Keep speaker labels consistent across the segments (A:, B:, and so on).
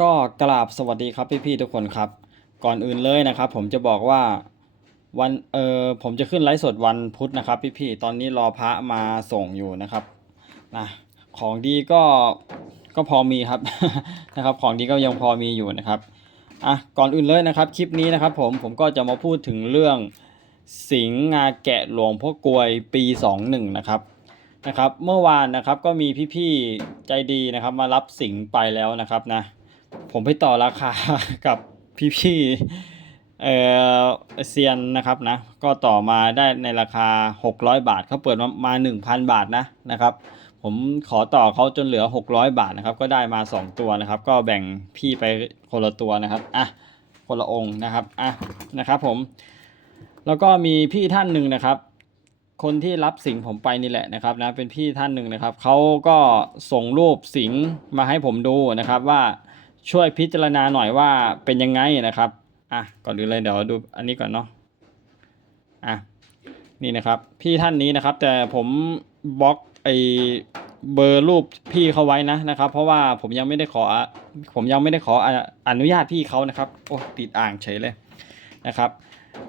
A: ก็กราบสวัสดีครับพี่ๆทุกคนครับ ก่อนอื่นเลยนะครับ ผมจะบอกว่าวันเออผมจะขึ้นไลฟ์สดวันพุธนะครับ พี่ๆตอนนี้รอพระมาส่งอยู่นะครับนะของดีก็ก็พอมีครับนะครับ ของดีก็ยังพอมีอยู่นะครับอะก่อนอื่นเลยนะครับ คลิปนี้นะครับ ผมผมก็จะมาพูดถึงเรื่องสิงห์งาแกะหลวงพ่อกลวยปี 21 นะครับนะครับ เมื่อวานนะครับก็มีพี่ๆใจดีนะครับ มารับสิงห์ไปแล้วนะครับนะ ผมไปต่อราคากับพี่ๆเออเซียนนะครับนะ ก็ต่อมาได้ในราคา 600 บาทเขาเปิดมามา 1,000 บาทนะนะครับ ผมขอต่อเขาจนเหลือ 600 บาทนะครับ ก็ได้มา 2 ตัวนะครับ ก็แบ่งพี่ไปคนละตัวนะครับอะคนละองค์นะครับอะนะครับผม แล้วก็มีพี่ท่านหนึ่งนะครับ คนที่รับสิงผมไปนี่แหละนะครับนะเป็นพี่ท่านหนึ่งนะครับเขาก็ส่งรูปสิงมาให้ผมดูนะครับว่า ช่วยพิจารณาหน่อยว่าเป็นยังไงนะครับอะก่อนอื่นเลยเดี๋ยวดูอันนี้ก่อนเนาะอะนี่นะครับพี่ท่านนี้นะครับ แต่ผมบล็อกไอเบอร์รูปพี่เขาไว้นะนะครับ เพราะว่าผมยังไม่ได้ขอ ผมยังไม่ได้ขออนุญาตพี่เขานะครับโอ้ติดอ่างเฉยเลยนะครับ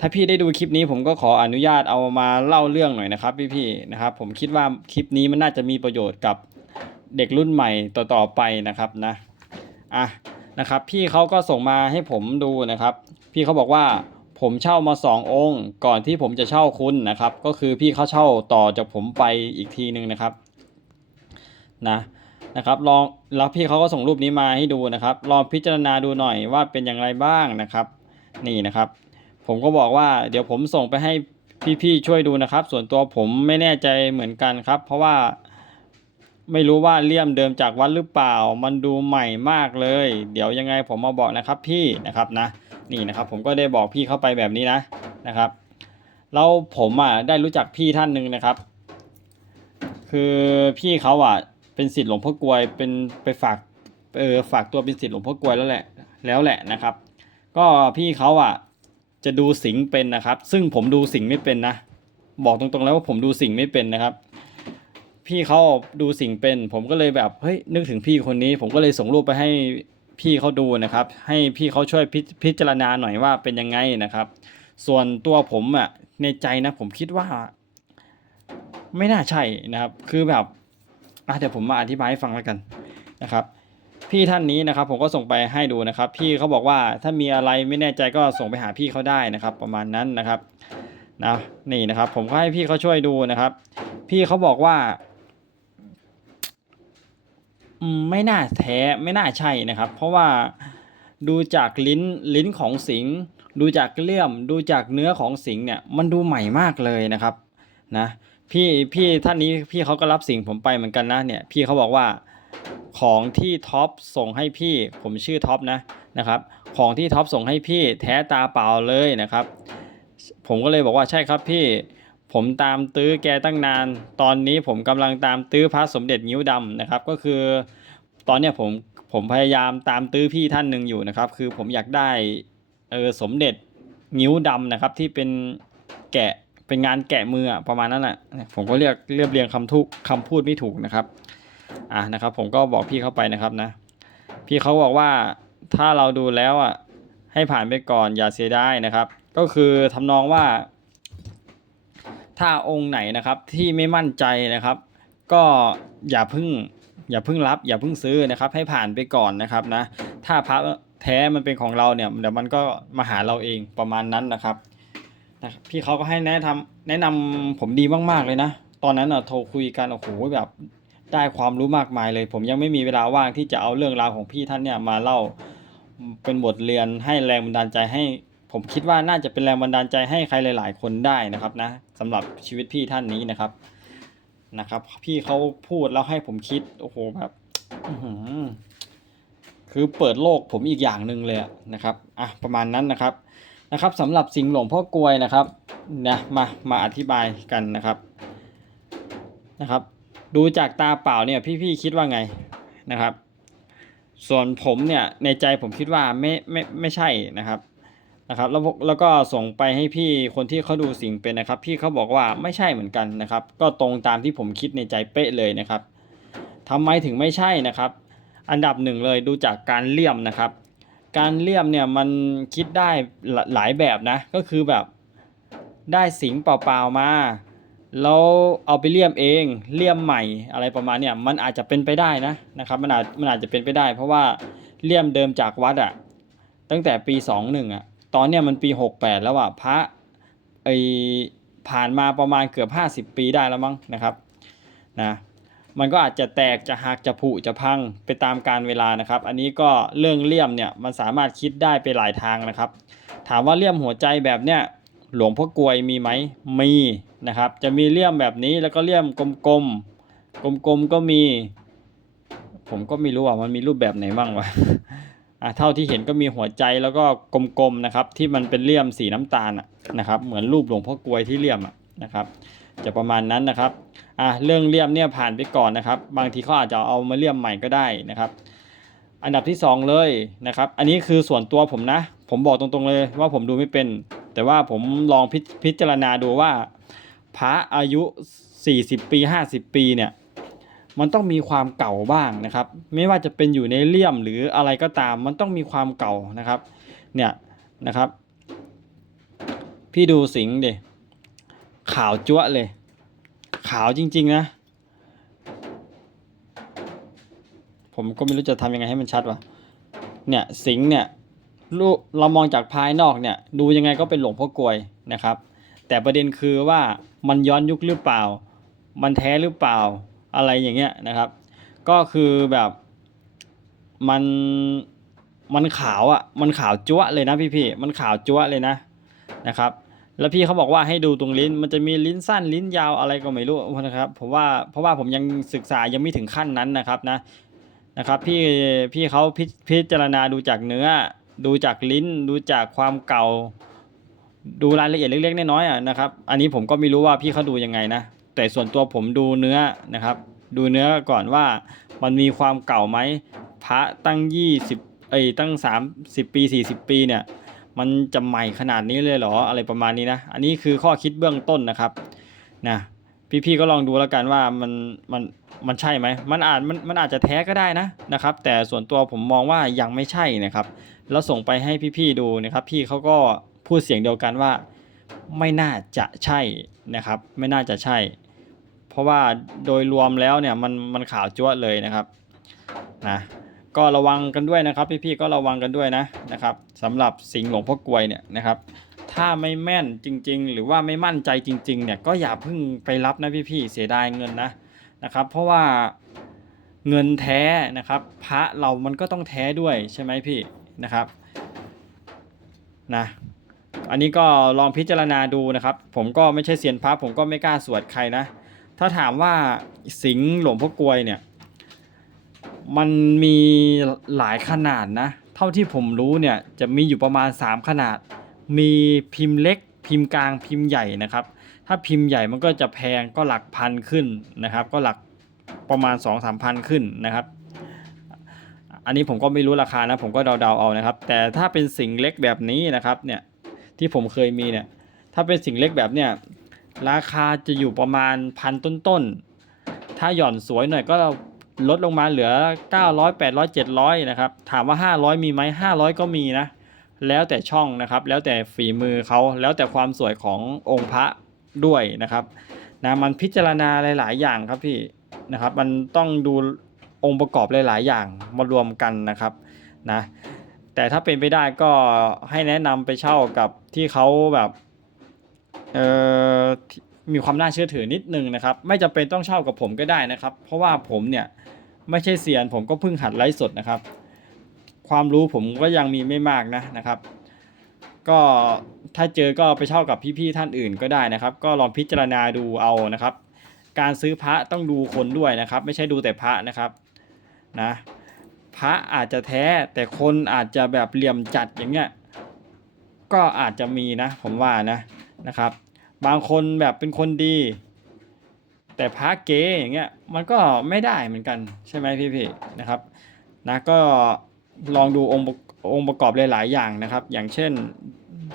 A: ถ้าพี่ได้ดูคลิปนี้ผมก็ขออนุญาตเอามาเล่าเรื่องหน่อยนะครับพี่ๆนะครับ ผมคิดว่าคลิปนี้มันน่าจะมีประโยชน์กับเด็กรุ่นใหม่ต่อๆไปนะครับนะ อะนะครับ พี่เขาก็ส่งมาให้ผมดูนะครับ พี่เขาบอกว่าผมเช่ามาสององค์ ก่อนที่ผมจะเช่าคุณนะครับ ก็คือพี่เขาเช่าต่อจากผมไปอีกทีหนึ่งนะครับนะนะครับลองแล้วพี่เขาก็ส่งรูปนี้มาให้ดูนะครับ ลองพิจารณาดูหน่อยว่าเป็นอย่างไรบ้างนะครับ นี่นะครับ ผมก็บอกว่าเดี๋ยวผมส่งไปให้พี่ๆช่วยดูนะครับ ส่วนตัวผมไม่แน่ใจเหมือนกันครับ เพราะว่า ไม่รู้ว่าเลี่ยมเดิมจากวัดหรือเปล่า มันดูใหม่มากเลย เดี๋ยวยังไงผมมาบอกนะครับพี่นะครับนะ นี่นะครับผมก็ได้บอกพี่เข้าไปแบบนี้นะนะครับ แล้วผมอะได้รู้จักพี่ท่านหนึ่งนะครับ คือพี่เขาอะเป็นศิษย์หลวงพ่อกลวยเป็นไปฝากเออฝากตัวเป็นศิษย์หลวงพ่อกลวยแล้วแหละแล้วแหละนะครับ ก็พี่เขาอะจะดูสิงเป็นนะครับ ซึ่งผมดูสิงไม่เป็นนะ บอกตรงๆแล้วว่าผมดูสิงไม่เป็นนะครับ พี่เขาดูสิ่งเป็น ผมก็เลยแบบเฮ้ยนึกถึงพี่คนนี้ ผมก็เลยส่งรูปไปให้พี่เขาดูนะครับ ให้พี่เขาช่วยพิพจารณาหน่อยว่าเป็นยังไงนะครับ ส่วนตัวผมอะในใจนะผมคิดว่า ไม่น่าใช่นะครับ คือแบบอะเดี๋ยวผมมาอธิบายให้ฟังแล้วกันนะครับ พี่ท่านนี้นะครับ ผมก็ส่งไปให้ดูนะครับ พี่เขาบอกว่าถ้ามีอะไรไม่แน่ใจก็ส่งไปหาพี่เขาได้นะครับ ประมาณนั้นนะครับนะนี่นะครับ ผมก็ให้พี่เขาช่วยดูนะครับ พี่เขาบอกว่า อืมไม่น่าแท้ไม่น่าใช่นะครับ เพราะว่าดูจากลิ้นลิ้นของสิงห์ดูจากเลี่ยมดูจากเนื้อของสิงห์เนี่ยมันดูใหม่มากเลยนะครับนะพี่พี่ท่านนี้พี่เขาก็รับสิงห์ผมไปเหมือนกันนะเนี่ยพี่เขาบอกว่าของที่ท็อปส่งให้พี่ผมชื่อท็อปนะนะครับของที่ท็อปส่งให้พี่แท้ตาเปล่าเลยนะครับ ผมก็เลยบอกว่าใช่ครับพี่ ผมตามตื้อแกตั้งนาน ตอนนี้ผมกำลังตามตื้อพระสมเด็จงิ้วดำนะครับ ก็คือ ตอนเนี้ยผมผมพยายามตามตื้อพี่ท่านหนึ่งอยู่นะครับ คือผมอยากได้เออสมเด็จงิ้วดำนะครับ ที่เป็นแกะเป็นงานแกะมืออะประมาณนั้นแหละผมก็เรียกเรียบเรียงคำทุกคำพูดไม่ถูกนะครับอะนะครับ ผมก็บอกพี่เข้าไปนะครับนะ พี่เขาบอกว่าถ้าเราดูแล้วอะให้ผ่านไปก่อนอย่าเสียดายนะครับ ก็คือทำนองว่า ถ้าองค์ไหนนะครับที่ไม่มั่นใจนะครับ ก็อย่าพึ่งอย่าพึ่งรับ อย่าพึ่งซื้อนะครับ ให้ผ่านไปก่อนนะครับนะ ถ้าพระแท้มันเป็นของเราเนี่ยเดี๋ยวมันก็มาหาเราเองประมาณนั้นนะครับนะพี่เขาก็ให้แนะนำแนะนำผมดีมากๆเลยนะ ตอนนั้นอะโทรคุยกันโอ้โหแบบได้ความรู้มากมายเลย ผมยังไม่มีเวลาว่างที่จะเอาเรื่องราวของพี่ท่านเนี่ยมาเล่าเป็นบทเรียนให้แรงบันดาลใจให้ ผมคิดว่าน่าจะเป็นแรงบันดาลใจให้ใครหลาย ๆ คนได้นะครับนะสำหรับชีวิตพี่ท่านนี้นะครับนะครับ พี่เขาพูดแล้วให้ผมคิดโอ้โหแบบคือเปิดโลกผมอีกอย่างหนึ่งเลยนะครับอะประมาณนั้นนะครับนะครับสำหรับสิงห์หลวงพ่อกลวยนะครับนะมามาอธิบายกันนะครับนะครับ ดูจากตาเปล่าเนี่ยพี่ๆคิดว่าไงนะครับ ส่วนผมเนี่ยในใจผมคิดว่าไม่ไม่ไม่ใช่นะครับ นะครับแล้วแล้วก็ส่งไปให้พี่คนที่เขาดูสิ่งเป็นนะครับ พี่เขาบอกว่าไม่ใช่เหมือนกันนะครับ ก็ตรงตามที่ผมคิดในใจเป๊ะเลยนะครับทำไมถึงไม่ใช่นะครับ อันดับหนึ่งเลยดูจากการเลี่ยมนะครับ การเลี่ยมเนี่ยมันคิดได้หลหลายแบบนะ ก็คือแบบได้สิงเปล่าๆมาแล้วเอาไปเลี่ยมเองเลี่ยมใหม่อะไรประมาณเนี่ยมันอาจจะเป็นไปได้นะนะครับมันอาจมันอาจจะเป็นไปได้ เพราะว่าเลี่ยมเดิมจากวัดอะตั้งแต่ปี 21อะ ตอนเนี้ยมันปี68แปดแล้วอะพระไอผ่านมาประมาณเกือบ50ปีได้แล้วมั้งนะครับนะมันก็อาจจะแตกจะหักจะผุจะพังไปตามการเวลานะครับ อันนี้ก็เรื่องเลี่ยมเนี่ยมันสามารถคิดได้ไปหลายทางนะครับ ถามว่าเลี่ยมหัวใจแบบเนี้ยหลวงพ่อกลวยมีไหมมีนะครับ จะมีเลี่ยมแบบนี้แล้วก็เลี่ยมกลมๆกลมๆก็มี ผมก็ไม่รู้ว่ามันมีรูปแบบไหนบ้างวะ เท่าที่เห็นก็มีหัวใจแล้วก็กลมๆนะครับที่มันเป็นเลี่ยมสีน้ำตาลอะนะครับเหมือนรูปหลวงพ่อกลวยที่เลี่ยมอะนะครับจะประมาณนั้นนะครับอะเรื่องเลี่ยมเนี่ยผ่านไปก่อนนะครับ บางทีเขาอาจจะเอามาเลี่ยมใหม่ก็ได้นะครับ อันดับที่สองเลยนะครับ อันนี้คือส่วนตัวผมนะ ผมบอกตรงๆเลยว่าผมดูไม่เป็น แต่ว่าผมลองพิพจารณาดูว่าพระอายุ 40 ปี 50 ปีเนี่ย มันต้องมีความเก่าบ้างนะครับ ไม่ว่าจะเป็นอยู่ในเลี่ยมหรืออะไรก็ตาม มันต้องมีความเก่านะครับ เนี่ยนะครับ พี่ดูสิงห์ดิขาวจั๊วเลย ขาวจริง ๆ นะ ผมก็ไม่รู้จะทำยังไงให้มันชัดวะเนี่ยสิงห์เนี่ยรูเรามองจากภายนอกเนี่ยดูยังไงก็เป็นหลวงพ่อกลวยนะครับ แต่ประเด็นคือว่ามันย้อนยุคหรือเปล่า มันแท้หรือเปล่า อะไรอย่างเงี้ยนะครับ ก็คือแบบมันมันขาวอะ่ะมันขาวจั๊วะเลยนะพี่พี่มันขาวจั๊วะเลยนะนะครับ แล้วพี่เขาบอกว่าให้ดูตรงลิ้น มันจะมีลิ้นสั้นลิ้นยาวอะไรก็ไม่รู้นะครับผมว่าเพราะว่าผมยังศึกษายังไม่ถึงขั้นนั้นนะครับนะนะครับพี่พี่เขาพิพจารณาดูจากเนื้อ ดูจากลิ้น ดูจากความเก่า ดูรายละเอียดเล็กๆน้อยๆอะนะครับ อันนี้ผมก็ไม่รู้ว่าพี่เขาดูยังไงนะ แต่ส่วนตัวผมดูเนื้อนะครับ ดูเนื้อก่อนว่ามันมีความเก่าไหมพระตั้งยี่สิบเอ้ยตั้งสามสิบปีสี่สิบปีเนี่ยมันจะใหม่ขนาดนี้เลยเหรออะไรประมาณนี้นะ อันนี้คือข้อคิดเบื้องต้นนะครับนะพี่ๆก็ลองดูแล้วกันว่ามันมันมันใช่ไหมมันอาจมันมันอาจจะแท้ก็ได้นะนะครับ แต่ส่วนตัวผมมองว่ายังไม่ใช่นะครับ แล้วส่งไปให้พี่ๆดูนะครับ พี่เขาก็พูดเสียงเดียวกันว่า ไม่น่าจะใช่นะครับ ไม่น่าจะใช่ ราะว่าโดยรวมแล้วเนี่ยมันมันขาวจั๊วเลยนะครับนะก็ระวังกันด้วยนะครับพี่ๆก็ระวังกันด้วยนะนะครับสำหรับสิงห์หลวงพ่อกลวยเนี่ยนะครับถ้าไม่แม่นจริง ๆ หรือว่าไม่มั่นใจจริง ๆ เนี่ยก็อย่าเพิ่งไปรับนะพี่ๆเสียดายเงินนะนะครับ เพราะว่าเงินแท้นะครับ พระเรามันก็ต้องแท้ด้วยใช่ไหมพี่นะครับนะอันนี้ก็ลองพิจารณาดูนะครับ ผมก็ไม่ใช่เซียนพระผมก็ไม่กล้าสวดใครนะ ถ้าถามว่าสิงห์หลวงพ่อกลวยเนี่ย มันมีหลายขนาดนะ เท่าที่ผมรู้เนี่ยจะมีอยู่ประมาณ 3 ขนาด มีพิมพ์เล็ก พิมพ์กลางพิมพ์ใหญ่นะครับ ถ้าพิมพ์ใหญ่มันก็จะแพงก็หลักพันขึ้นนะครับ ก็หลักประมาณ 2 3พันขึ้นนะครับ อันนี้ผมก็ไม่รู้ราคานะผมก็เดาๆเอานะครับ แต่ถ้าเป็นสิ่งเล็กแบบนี้นะครับเนี่ยที่ผมเคยมีเนี่ยถ้าเป็นสิ่งเล็กแบบเนี่ย ราคาจะอยู่ประมาณพันต้นๆ ถ้าหย่อนสวยหน่อยก็ลดลงมาเหลือ 900 800 700 นะครับ ถามว่า 500 มีไหม500 ก็มีนะ แล้วแต่ช่องนะครับ แล้วแต่ฝีมือเขาแล้วแต่ความสวยขององค์พระด้วยนะครับนะมันพิจารณาหลาย ๆ อย่างครับพี่นะครับ มันต้องดูองค์ประกอบหลาย ๆ อย่างมารวมกันนะครับนะแต่ถ้าเป็นไปได้ก็ให้แนะนำไปเช่ากับที่เขาแบบ เอ่อมีความน่าเชื่อถือนิดนึงนะครับ ไม่จำเป็นต้องเช่ากับผมก็ได้นะครับ เพราะว่าผมเนี่ยไม่ใช่เซียนผมก็เพิ่งหัดไลฟ์สดนะครับ ความรู้ผมก็ยังมีไม่มากนะนะครับ ก็ถ้าเจอก็ไปเช่ากับพี่ๆท่านอื่นก็ได้นะครับ ก็ลองพิจารณาดูเอานะครับ การซื้อพระต้องดูคนด้วยนะครับ ไม่ใช่ดูแต่พระนะครับนะพระอาจจะแท้แต่คนอาจจะแบบเหลี่ยมจัดอย่างเงี้ยก็อาจจะมีนะ ผมว่านะนะครับ บางคนแบบเป็นคนดี แต่พระเก๋อย่างเงี้ยมันก็ไม่ได้เหมือนกันใช่ไหมพี่ๆนะครับนะก็ลองดูองค์องค์ประกอบหลายๆอย่างนะครับ อย่างเช่น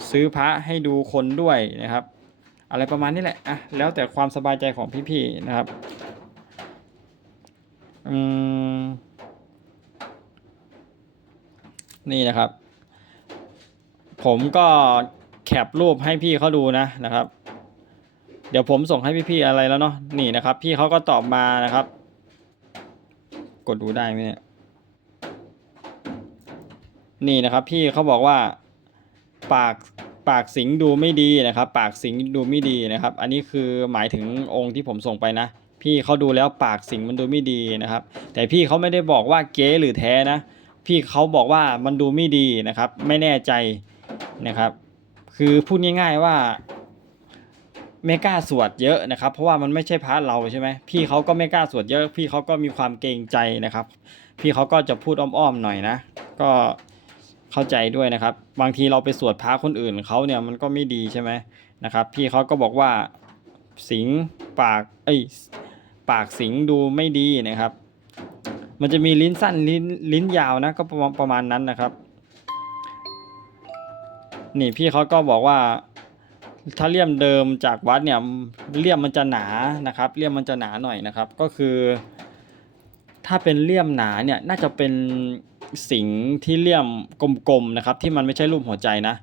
A: ซื้อพระให้ดูคนด้วยนะครับ อะไรประมาณนี้แหละอะแล้วแต่ความสบายใจของพี่ๆนะครับอืมนี่นะครับ ผมก็แคปรูปให้พี่เขาดูนะนะครับ เดี๋ยวผมส่งให้พี่ๆอะไรแล้วเนาะนี่นะครับ พี่เขาก็ตอบมานะครับ กดดูได้ไหมเนี่ยนี่นะครับ พี่เขาบอกว่าปากปากสิงดูไม่ดีนะครับ ปากสิงดูไม่ดีนะครับ อันนี้คือหมายถึงองค์ที่ผมส่งไปนะ พี่เขาดูแล้วปากสิงมันดูไม่ดีนะครับ แต่พี่เขาไม่ได้บอกว่าเก๊หรือแท้นะ พี่เขาบอกว่ามันดูไม่ดีนะครับ ไม่แน่ใจนะครับ คือพูดง่าย ๆว่า ไม่กล้าสวดเยอะนะครับ เพราะว่ามันไม่ใช่พระเราใช่ไหมพี่เขาก็ไม่กล้าสวดเยอะ พี่เขาก็มีความเกรงใจนะครับ พี่เขาก็จะพูดอ้อมๆหน่อยนะ ก็เข้าใจด้วยนะครับ บางทีเราไปสวดพระคนอื่นเขาเนี่ยมันก็ไม่ดีใช่ไหมนะครับ พี่เขาก็บอกว่าสิงปากเอ้ยปากสิงดูไม่ดีนะครับ มันจะมีลิ้นสั้นลิ้นลิ้นยาวนะก็ประมาณประมาณนั้นนะครับ นี่พี่เขาก็บอกว่า ถ้าเลี่ยมเดิมจากวัดเนี่ยเลี่ยมมันจะหนานะครับเลี่ยมมันจะหนาหน่อยนะครับ ก็คือ ถ้าเป็นเลี่ยมหนาเนี่ยน่าจะเป็นสิงที่เลี่ยมกลมๆนะครับ ที่มันไม่ใช่รูปหัวใจนะ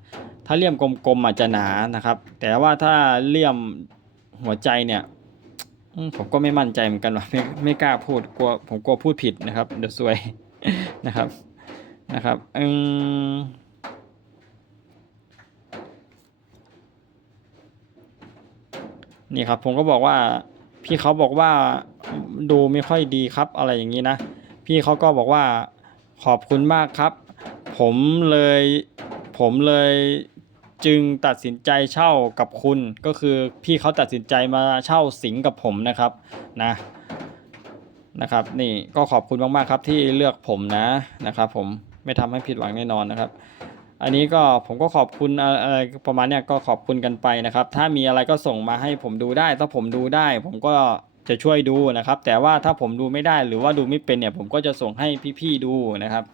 A: ถ้าเลี่ยมกลมๆอาจจะหนานะครับ แต่ว่าถ้าเลี่ยมหัวใจเนี่ยผมก็ไม่มั่นใจเหมือนกันว่าไม่ไม่กล้าพูดกลัวผมกลัวพูดผิดนะครับ เดี๋ยวซวยนะครับนะครับอืม นี่ครับ ผมก็บอกว่าพี่เขาบอกว่าดูไม่ค่อยดีครับอะไรอย่างนี้นะ พี่เขาก็บอกว่าขอบคุณมากครับ ผมเลยผมเลยจึงตัดสินใจเช่ากับคุณ ก็คือพี่เขาตัดสินใจมาเช่าสิงกับผมนะครับนะนะครับ นี่ก็ขอบคุณมากๆครับที่เลือกผมนะนะครับ ผมไม่ทำให้ผิดหวังแน่นอนนะครับ อันนี้ก็ผมก็ขอบคุณอะไรประมาณเนี้ยก็ขอบคุณกันไปนะครับ ถ้ามีอะไรก็ส่งมาให้ผมดูได้ ถ้าผมดูได้ ผมก็จะช่วยดูนะครับ แต่ว่าถ้าผมดูไม่ได้หรือว่าดูไม่เป็นเนี่ย ผมก็จะส่งให้พี่ๆดูนะครับ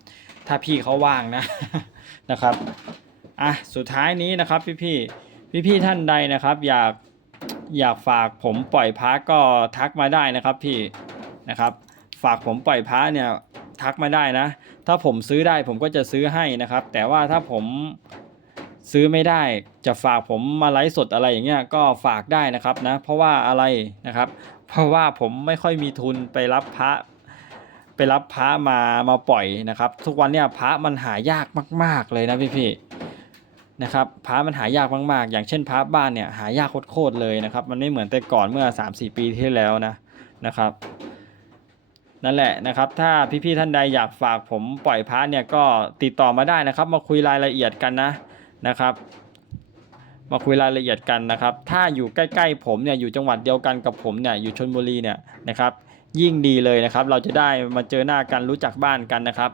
A: ถ้าพี่เขาว่างนะนะครับอะสุดท้ายนี้นะครับ พี่ๆพี่ๆท่านใดนะครับ อยากอยากฝากผมปล่อยพักก็ทักมาได้นะครับพี่นะครับ ฝากผมปล่อยพัเนี่ยทักมาได้นะ ถ้าผมซื้อได้ผมก็จะซื้อให้นะครับ แต่ว่าถ้าผมซื้อไม่ได้จะฝากผมมาไลฟ์สดอะไรอย่างเงี้ยก็ฝากได้นะครับนะ เพราะว่าอะไรนะครับ เพราะว่าผมไม่ค่อยมีทุนไปรับพระไปรับพระมามาปล่อยนะครับ ทุกวันเนี่ยพระมันหายากมาก ๆ เลยนะพี่ๆนะครับพระมันหายากมากๆ อย่างเช่นพระบ้านเนี่ยหายากโคตรๆเลยนะครับ มันไม่เหมือนแต่ก่อนเมื่อ 3-4 ปีที่แล้วนะนะครับ นั่นแหละนะครับ ถ้าพี่ๆท่านใดอยากฝากผมปล่อยพระเนี่ยก็ติดต่อมาได้นะครับ มาคุยรายละเอียดกันนะนะครับ มาคุยรายละเอียดกันนะครับ ถ้าอยู่ใกล้ๆผมเนี่ยอยู่จังหวัดเดียวกันกับผมเนี่ยอยู่ชนบุรีเนี่ยนะครับ ยิ่งดีเลยนะครับ เราจะได้มาเจอหน้ากันรู้จักบ้านกันนะครับ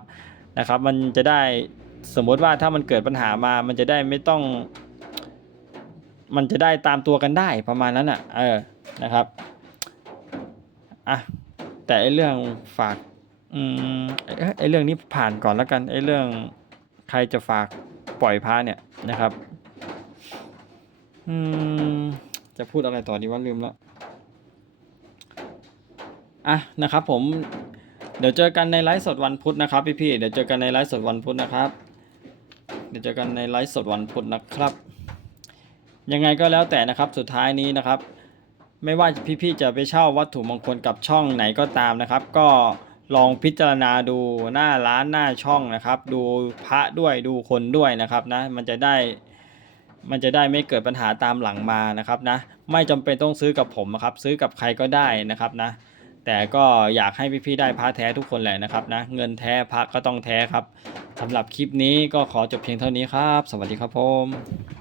A: นะครับ มันจะได้สมมติว่าถ้ามันเกิดปัญหามา มันจะได้ไม่ต้อง มันจะได้ตามตัวกันได้ประมาณนั้นอะ เออ นะครับ อะ แต่ไอเรื่องฝากอืมเอ้ยไอเรื่องนี้ผ่านก่อนแล้วกันไอเรื่องใครจะฝากปล่อยพระเนี่ยนะครับอืมจะพูดอะไรต่อดีว่าลืมแล้วอะนะครับ ผมเดี๋ยวเจอกันในไลฟ์สดวันพุธนะครับพี่ๆเดี๋ยวเจอกันในไลฟ์สดวันพุธนะครับ เดี๋ยวเจอกันในไลฟ์สดวันพุธนะครับ ยังไงก็แล้วแต่นะครับสุดท้ายนี้นะครับ ไม่ว่าพี่ๆจะไปเช่าวัตถุมงคลกับช่องไหนก็ตามนะครับ ก็ลองพิจารณาดูหน้าร้านหน้าช่องนะครับ ดูพระด้วยดูคนด้วยนะครับนะมันจะได้มันจะได้ไม่เกิดปัญหาตามหลังมานะครับนะไม่จำเป็นต้องซื้อกับผมนะครับซื้อกับใครก็ได้นะครับนะแต่ก็อยากให้พี่ๆได้พระแท้ทุกคนแหละนะครับนะเงินแท้พระก็ต้องแท้ครับสำหรับคลิปนี้ก็ขอจบเพียงเท่านี้ครับ สวัสดีครับผม